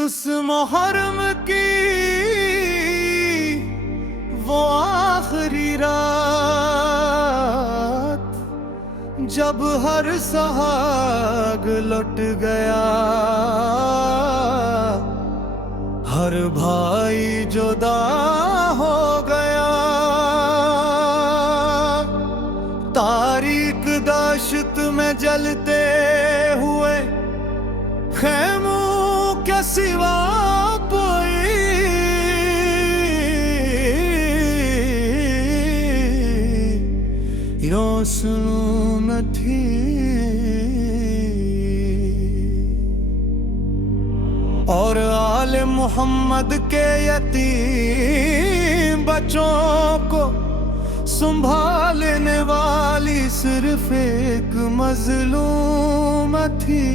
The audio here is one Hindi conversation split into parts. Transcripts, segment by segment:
कुद्दुस मुहर्रम की वो आखिरी रात, जब हर सुहाग लुट गया, हर भाई जुदा हो गया। तारीक दहशत में जलते हुए खेमों के सिवा कोई रोशनी न थी। और आले मोहम्मद के यतीम बच्चों को संभालने वाली सिर्फ एक मजलूम थी।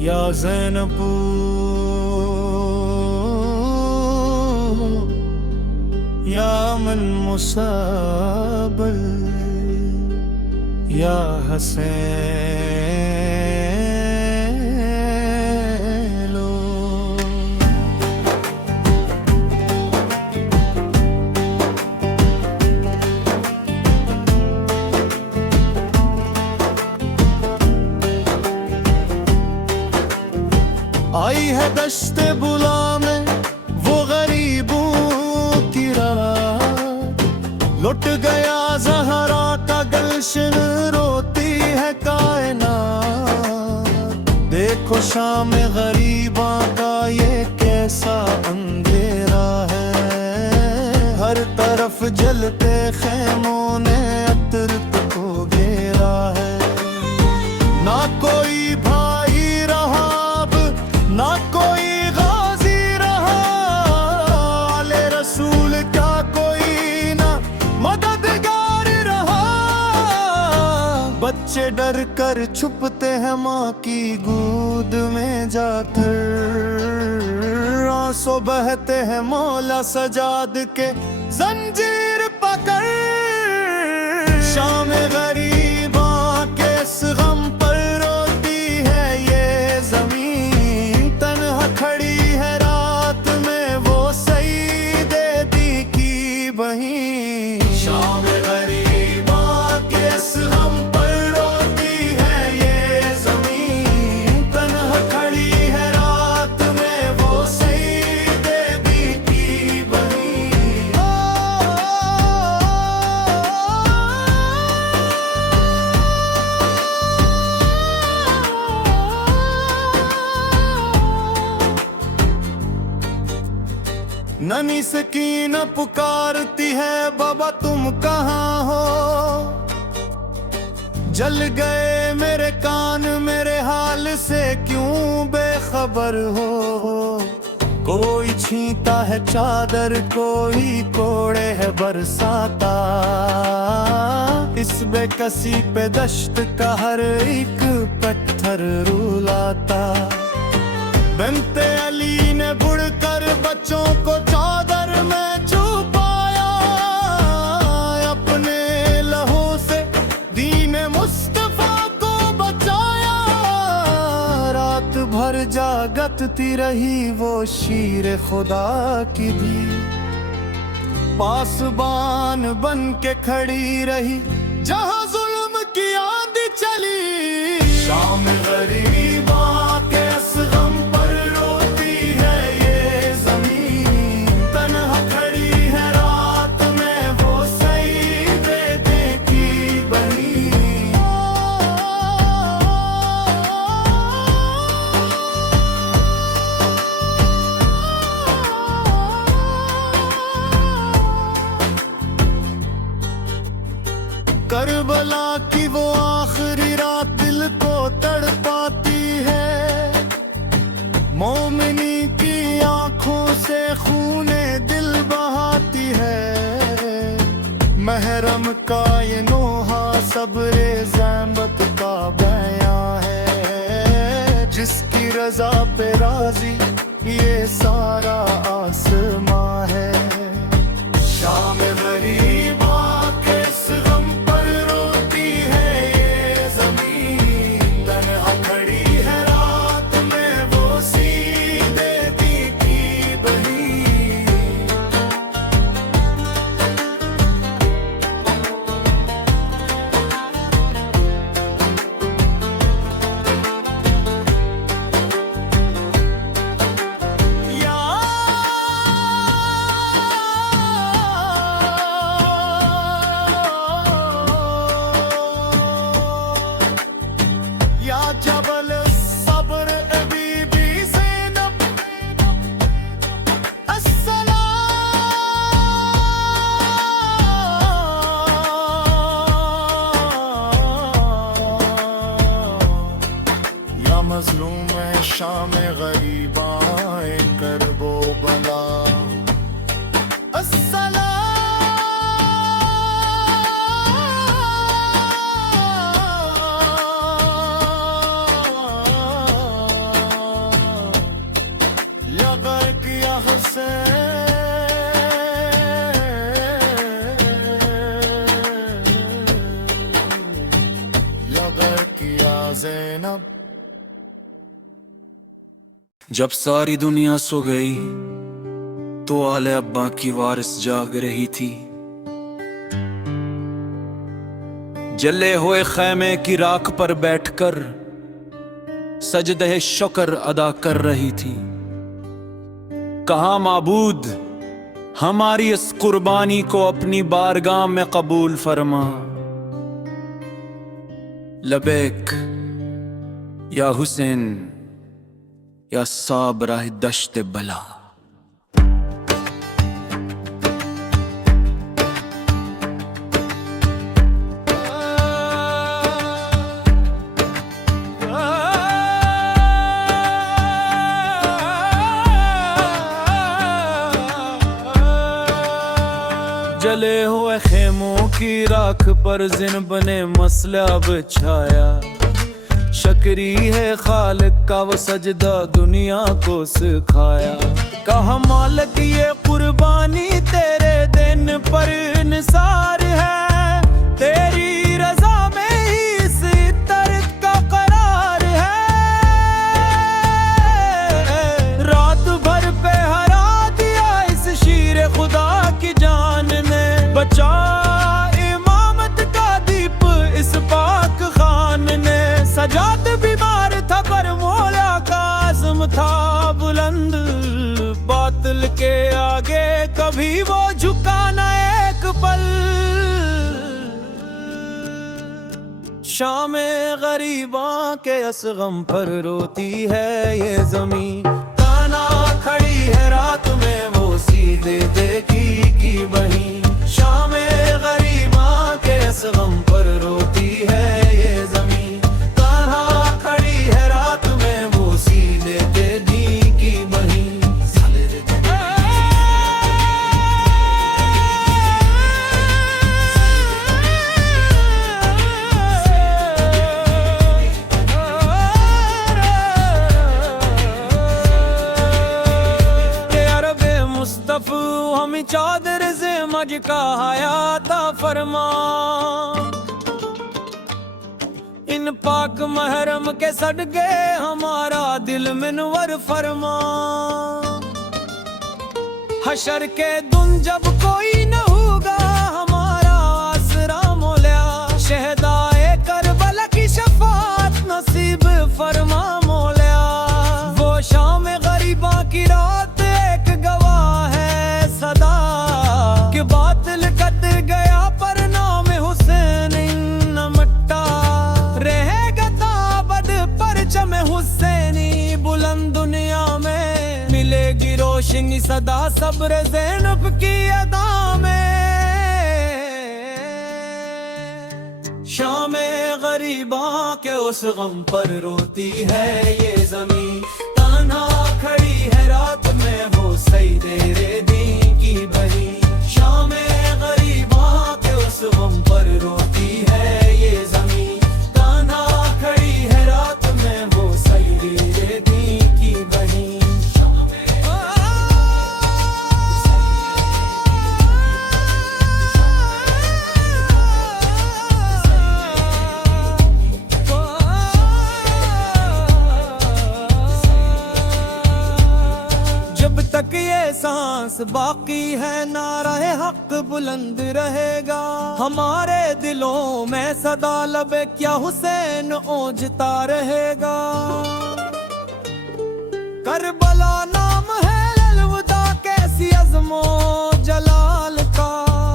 या ज़ैनब या मन मुसाबल या हसैन लो। आई है दश्ते बुला में वो गरीबों की रात, लुट गया ज़हरा का गुलशन, रोती है कायनात। देखो शाम गरीबा का ये कैसा अंधेरा है, हर तरफ जलते खेमों ने अतर को घेरा है। ना कोई भाई रहा ना कोई गाजी रहा, आले रसूल का कोई ना मददगार रहा। बच्चे डर कर छुपते हैं माँ की गोद में जाकर, आंसू बहते हैं मौला सजाद के जंजीर पकड़। शाम गरीबा के इस गम पर रोती है ये जमीन, तन्हा खड़ी है रात में वो सईदे दी की बहिन। शाम गरीबा के इस गम पर रोती है ये जमीन, तन्हा खड़ी है रात में वो सईदे दी की बहिन। ननी सकीना पुकारती है बाबा तुम कहाँ हो, जल गए मेरे कान मेरे हाल से क्यों बेखबर हो। कोई छींता है चादर कोई कोड़े है बरसाता, इस बेकसी पे दश्त का हर एक पत्थर रुलाता। बनते अली ने बुड़कर बच्चों को चादर में छुपाया, अपने लहू से दीन मुस्तफा को बचाया। रात भर जागत थी रही वो शीर खुदा की भी, पासबान बन के खड़ी रही जहां जुल्म की आंधी चली। शाम गरीबा के इस गम पर रोती है ये जमीन, तन्हा खड़ी है रात में वो सईदे दी की बहिन। करबला की वो आखिरी रात दिल को तड़पाती है, मोमिनी की आंखों से खूने दिल बहाती है। महरम का ये नोहा सब्रे ज़ैमत का बयां है, जिसकी रजा पे राजी ये सारा आसमां है। शाम गरीबा के इस गम पर रोती है ये जमीन, तन्हा खड़ी है रात में में शाम गरीबाए कर बो बला। जब सारी दुनिया सो गई तो आले अब्बा की वारिस जाग रही थी। जले हुए खैमे की राख पर बैठकर सजदे शुक्र अदा कर रही थी। कहा माबूद हमारी इस कुर्बानी को अपनी बारगाह में कबूल फरमा। लबैक या हुसैन या साबरा दश्त बला। जले हुए खेमों की राख पर जिन बने मसला बिछाया। शकरी है खालिक का वो सजदा दुनिया को सिखाया। कहा मालिक ये कुर्बानी तेरे दिन पर निसार है। तेरी रजा में ही इस दर्द का करार है। रात भर पे हरा दिया इस शीर खुदा की जान ने। बचा इमामत का दीप इस पाक खान ने। सजाद बीमार था पर मौला का आज़म था बुलंद। बातिल के आगे कभी वो झुका न एक पल। शामे गरीबा के असगम पर रोती है ये ज़मीं। ताना खड़ी है रात में वो सीधे देखी की बही। शामे गरीबा के असगम पर रोती है ये ज़मीं। हमें चादर से मज का हयाता फरमा। इन पाक महरम के सदके हमारा दिल मिनवर फरमा। हशर के दुन जब कोई न होगा हमारा आसरा मौला। शहदाए करबला की शफाअत नसीब फरमा मौला। वो शाम गरीबा की रात एक गवाह है सदा कि बातिल कट गया पर नाम हुसैन न मट्टा। रहेगा ताबद परचम हुसैनी बुलंद दुनिया में। मिलेगी रोशनी सदा सब्र ज़ैनब की अदा में। शामे गरीबा के उस गम पर रोती है ये ज़मीं। ताना खड़ी है रात में वो सईदे रेदी की बही। शामे गरीबा के उस गम पर रोती है ये ज़मीं। ताना खड़ी है रात में वो सईदे रेदी की बही। तक ये सांस बाकी है नारा हक बुलंद रहेगा। हमारे दिलों में सदा लबे क्या हुसैन ओजता रहेगा। करबला नाम है अलविदा कैसी अज़्मो जलाल का।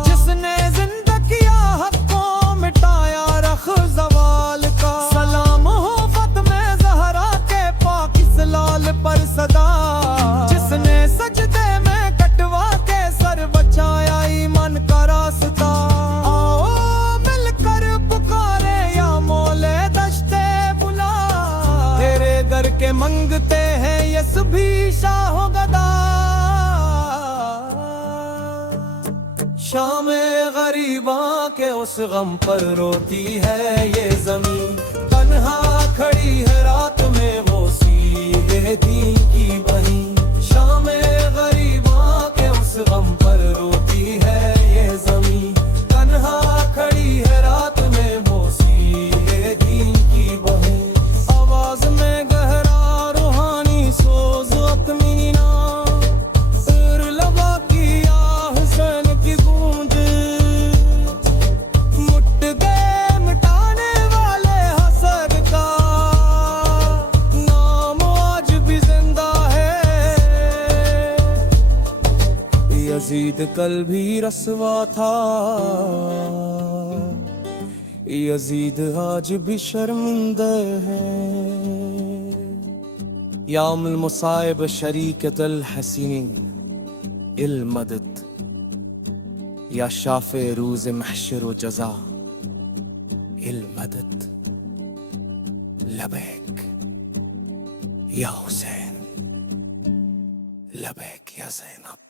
जिसने जिंदा किया हक को मिटाया रख ज़वाल का। सलाम हो फ़ातिमा ज़हरा के पाक इस्लाल पर सदा। जिसने सजदे में कटवा के सर बचाया ईमान का रास्ता। आओ मिलकर पुकारे या मौले दश्ते बुला। तेरे दर मांगते हैं ये सभी शाहो गदा। शाम गरीबा के उस गम पर रोती है ये जमीन, तन्हा खड़ी है रात में वो सीधे दी की बहिन। शाम गरीबा के उस गम पर रोती है ये जमीन, तन्हा खड़ी है रात में वो सीधे दी की बहिन। आवाज में गहरा रूहानी सोज अपनी ना, सिर लगा की आहसन की गूंज, मुट गए मिटाने वाले हसद का नाम आज भी जिंदा है। यजीद कल भी रसवा था, यजीद आज भी शर्मिंदा है। यामुल मुसाइब शरीक दिल हसीन इल मदद, या शाफे रूज महशर व जजा इल मदद। लबैक या हुसैन, लबैक या ज़ैनब।